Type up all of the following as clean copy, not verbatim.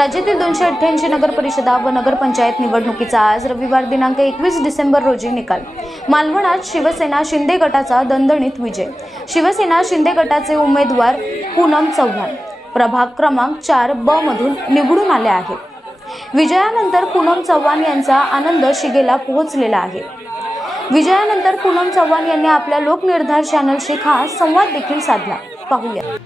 राज्यातील 288 नगर परिषदा व नगरपंचायत निवडणुकीचा आज रविवार दिनांक 21 डिसेंबर रोजी निकाल। मालवणात शिवसेना शिंदे गटाचा दणदणीत विजय। शिवसेना शिंदे गटाचे उमेदवार पूनम चव्हाण प्रभाग क्रमांक 4 ब मधून निवडून आले आहेत। विजयानंतर पूनम चव्हाण यांचा आनंद शिगेला पोहोचलेला आहे। विजयानंतर पूनम चव्हाण यांनी आपल्या लोकनिर्धार चॅनलशी खास संवाद देखील साधला। पाहूया।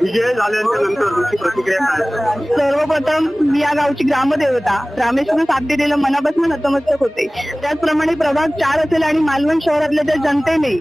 विजय झाल्यानंतर तुमची प्रतिक्रिया काय? सर्वप्रथम मी या गावची ग्रामदेवता रामेश्वर साथीला मनापासून नतमस्तक होते। त्याचप्रमाणे प्रभाग 4 असेल आणि मालवण शहरातल्या ज्या जनतेने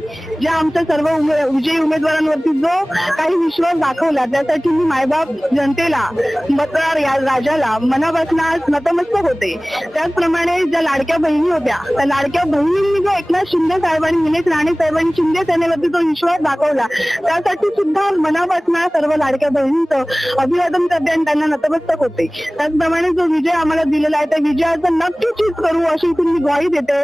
ज्या आमच्या सर्व विजयी उमेदवारांवरती जो काही विश्वास दाखवला त्यासाठी मी मायबाप जनतेला मतदार या राजाला मनापासून आज नतमस्तक होते। त्याचप्रमाणे ज्या लाडक्या बहिणी होत्या त्या लाडक्या बहिणींनी जो एकनाथ शिंदे साहेबांनी निलेश राणे साहेबांनी शिंदे सेनेवरती जो विश्वास दाखवला त्यासाठी सुद्धा मनापासून सर्व लाडक्या बहिणींचं अभिवादन करते आणि त्यांना नतमस्तक होते। त्याचप्रमाणे जो विजय आम्हाला दिलेला आहे त्या विजयाचं नक्की चीज करू अशी तुम्ही ग्वाही देते।